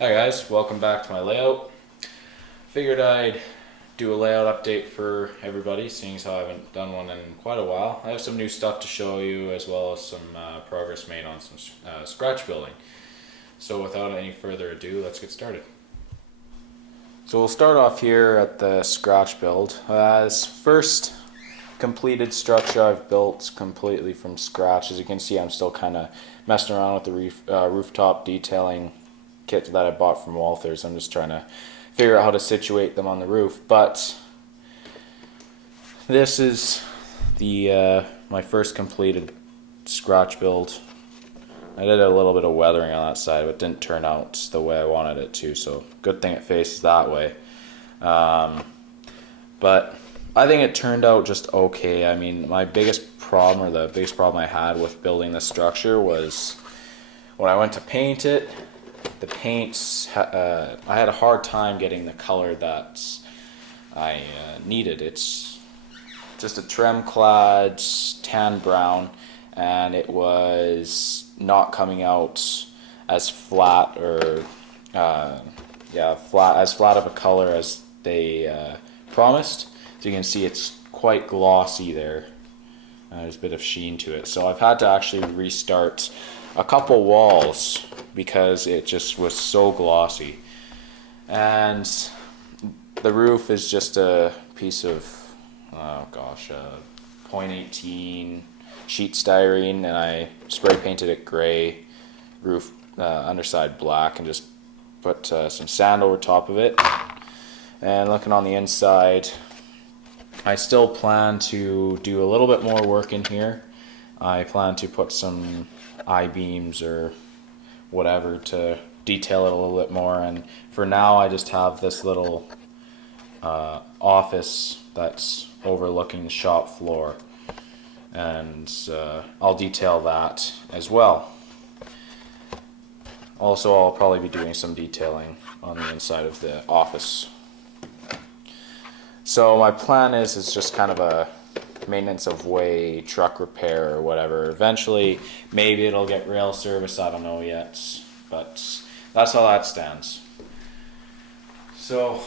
Hi guys, welcome back to my layout. Figured I'd do a layout update for everybody, seeing as how I haven't done one in quite a while. I have some new stuff to show you, as well as some progress made on some scratch building. So without any further ado, let's get started. So we'll start off here at the scratch build. This first completed structure I've built completely from scratch. As you can see, I'm still kind of messing around with the rooftop detailing kit that I bought from Walthers. I'm just trying to figure out how to situate them on the roof. But this is the my first completed scratch build. I did a little bit of weathering on that side, but it didn't turn out the way I wanted it to, so good thing it faces that way. But I think it turned out just okay. I mean, my biggest problem, or the biggest problem I had with building this structure, was when I went to paint it, the paints, I had a hard time getting the color that I needed. It's just a trim clad tan brown, and it was not coming out as flat or as flat of a color as they promised. So you can see it's quite glossy there. There's a bit of sheen to it. So I've had to actually restart a couple walls because it just was so glossy. And the roof is just a piece of, .18 sheet styrene, and I spray painted it gray, roof underside black, and just put some sand over top of it. And looking on the inside, I still plan to do a little bit more work in here. I plan to put some I-beams or whatever to detail it a little bit more, and for now I just have this little office that's overlooking the shop floor, and I'll detail that as well. Also, I'll probably be doing some detailing on the inside of the office. So my plan is it's just kind of a maintenance of way, truck repair or whatever. Eventually, maybe it'll get rail service, I don't know yet, but that's how that stands. So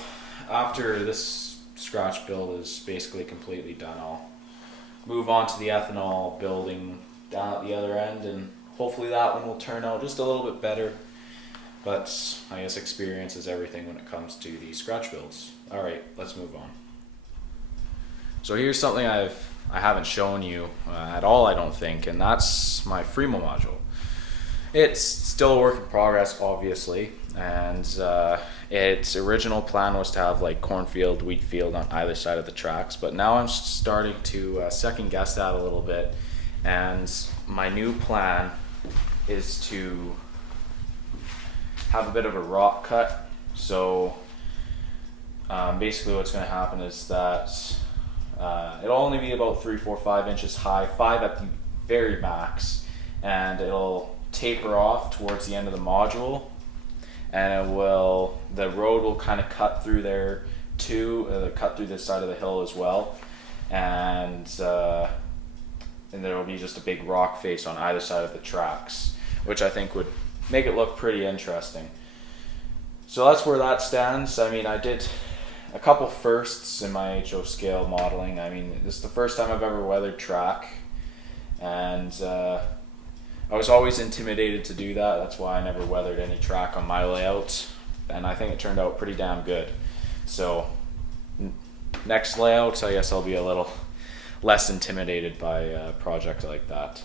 after this scratch build is basically completely done, I'll move on to the ethanol building down at the other end, and hopefully that one will turn out just a little bit better. But I guess experience is everything when it comes to the scratch builds. Alright, let's move on. So here's something I haven't shown you at all, I don't think, and that's my Fremo module. It's still a work in progress, obviously, and its original plan was to have like cornfield, wheat field on either side of the tracks, but now I'm starting to second guess that a little bit, and my new plan is to have a bit of a rock cut. So basically what's going to happen is that it'll only be about 3, 4, 5 inches high, 5 at the very max, and it'll taper off towards the end of the module, and the road will kind of cut through there too, cut through this side of the hill as well, and there will be just a big rock face on either side of the tracks, which I think would make it look pretty interesting. So that's where that stands. I mean, I did a couple firsts in my HO scale modeling. I mean, this is the first time I've ever weathered track, and I was always intimidated to do that. That's why I never weathered any track on my layout, and I think it turned out pretty damn good. So next layout, I guess I'll be a little less intimidated by a project like that.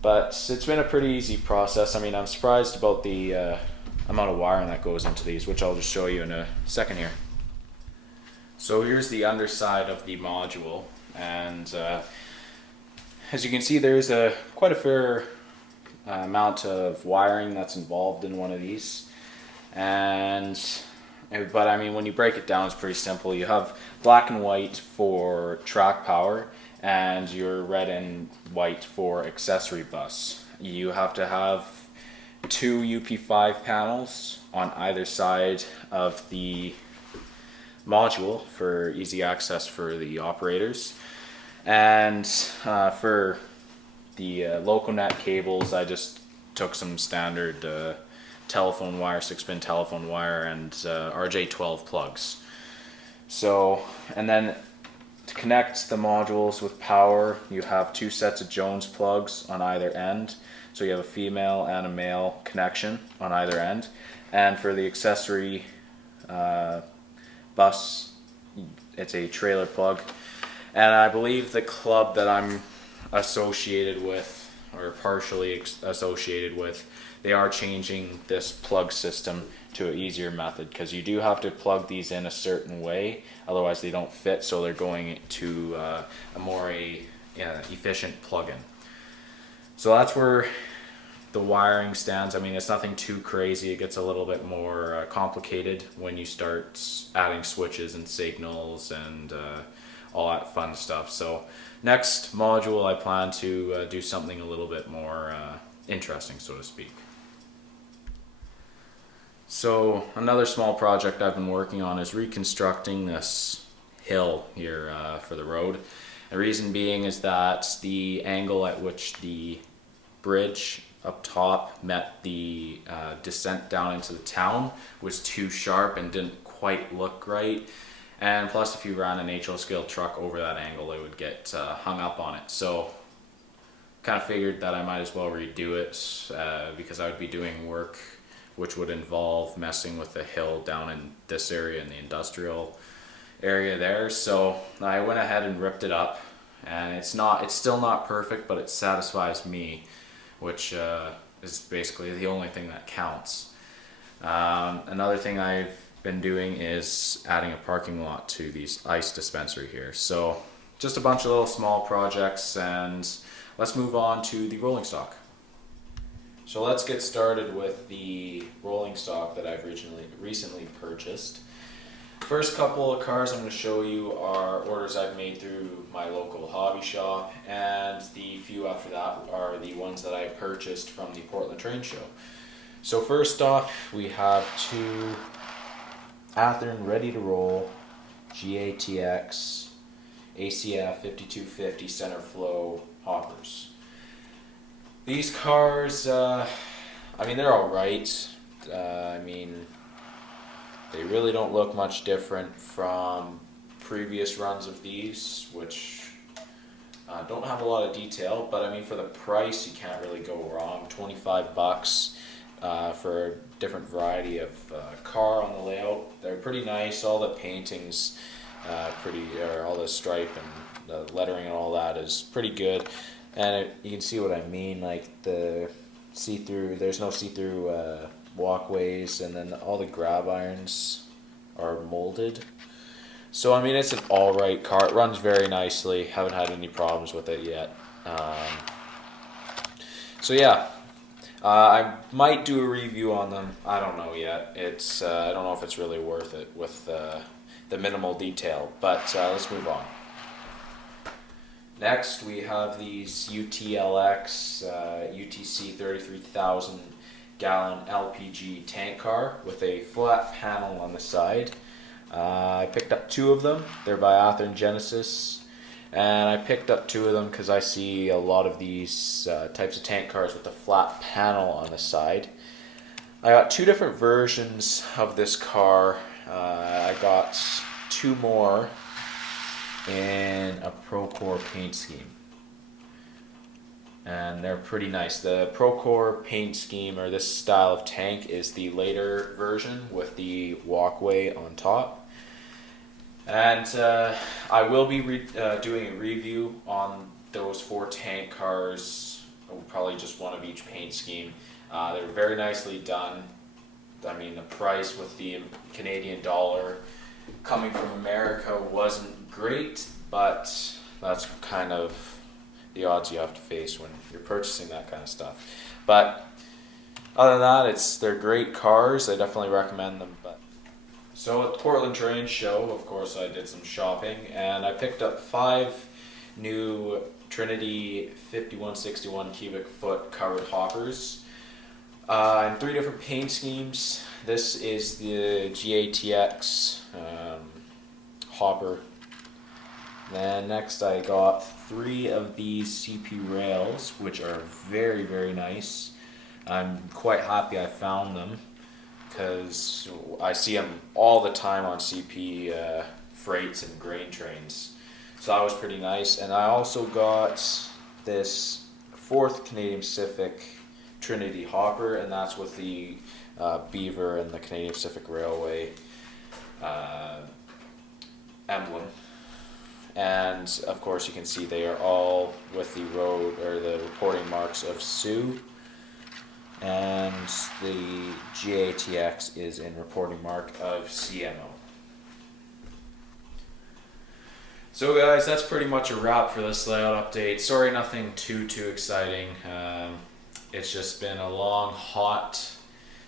But it's been a pretty easy process. I mean, I'm surprised about the amount of wiring that goes into these, which I'll just show you in a second here. So here's the underside of the module, and as you can see, there's quite a fair amount of wiring that's involved in one of these, but I mean, when you break it down, it's pretty simple. You have black and white for track power, and your red and white for accessory bus. You have to have 2 UP5 panels on either side of the module for easy access for the operators. And for the LocoNet cables, I just took some standard telephone wire, 6-pin telephone wire, and RJ12 plugs. So, and then to connect the modules with power, you have 2 sets of Jones plugs on either end. So you have a female and a male connection on either end. And for the accessory bus, it's a trailer plug. And I believe the club that I'm associated with, or partially associated with, they are changing this plug system to an easier method, because you do have to plug these in a certain way, otherwise they don't fit. So they're going to a more efficient plug-in. So that's where the wiring stands. I mean, it's nothing too crazy. It gets a little bit more complicated when you start adding switches and signals and all that fun stuff. So next module, I plan to do something a little bit more interesting, so to speak. So another small project I've been working on is reconstructing this hill here for the road. The reason being is that the angle at which the bridge up top met the descent down into the town was too sharp and didn't quite look right. And plus, if you ran an HO scale truck over that angle, it would get hung up on it. So kind of figured that I might as well redo it because I would be doing work which would involve messing with the hill down in this area, in the industrial area there. So I went ahead and ripped it up, and it's still not perfect, but it satisfies me, which is basically the only thing that counts. Another thing I've been doing is adding a parking lot to these ice dispensary here. So just a bunch of little small projects, and let's move on to the rolling stock. So let's get started with the rolling stock that I've recently purchased. First couple of cars I'm going to show you are orders I've made through my local hobby shop, and the few after that are the ones that I purchased from the Portland Train Show. So first off, we have 2 Athearn Ready to Roll GATX ACF 5250 center flow hoppers. These cars, I mean, they're alright. I mean, they really don't look much different from previous runs of these, which don't have a lot of detail, but I mean, for the price, you can't really go wrong. $25 for a different variety of car on the layout. They're pretty nice. All the paintings, all the stripe and the lettering and all that is pretty good. And you can see what I mean, like the see-through, there's no see-through walkways, and then all the grab irons are molded. So I mean, it's an alright car. It runs very nicely. Haven't had any problems with it yet. So yeah, I might do a review on them. I don't know yet. I don't know if it's really worth it with the minimal detail, but let's move on. Next, we have these UTLX UTC 33,000 gallon LPG tank car with a flat panel on the side. I picked up 2 of them. They're by Athearn Genesis, and I picked up 2 of them because I see a lot of these types of tank cars with a flat panel on the side. I got 2 different versions of this car. I got 2 more in a Procore paint scheme, and they're pretty nice. The Procore paint scheme, or this style of tank, is the later version with the walkway on top. And I will be doing a review on those 4 tank cars, probably just one of each paint scheme. They're very nicely done. I mean, the price with the Canadian dollar coming from America wasn't great, but that's kind of the odds you have to face when you're purchasing that kind of stuff. But other than that, they're great cars. I definitely recommend them. So at the Portland Train Show, of course, I did some shopping, and I picked up 5 new Trinity 5161 cubic foot covered hoppers in 3 different paint schemes. This is the GATX hopper. Then next I got 3 of these CP rails, which are very, very nice. I'm quite happy I found them because I see them all the time on CP freights and grain trains. So that was pretty nice. And I also got this fourth Canadian Pacific Trinity hopper, and that's with the Beaver and the Canadian Pacific Railway emblem. And of course, you can see they are all with the road or the reporting marks of Sioux, and the GATX is in reporting mark of CMO. So guys, that's pretty much a wrap for this layout update. Sorry, nothing too exciting. It's just been a long, hot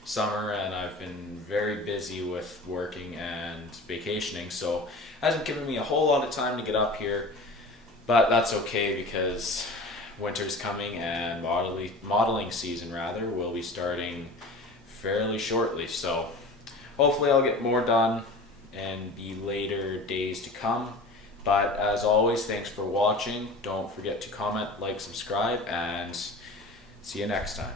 summer, and I've been very busy with working and vacationing, so it hasn't given me a whole lot of time to get up here, but that's okay because winter's coming and modeling season rather will be starting fairly shortly, so hopefully I'll get more done in the later days to come. But as always, thanks for watching. Don't forget to comment, like, subscribe, and see you next time.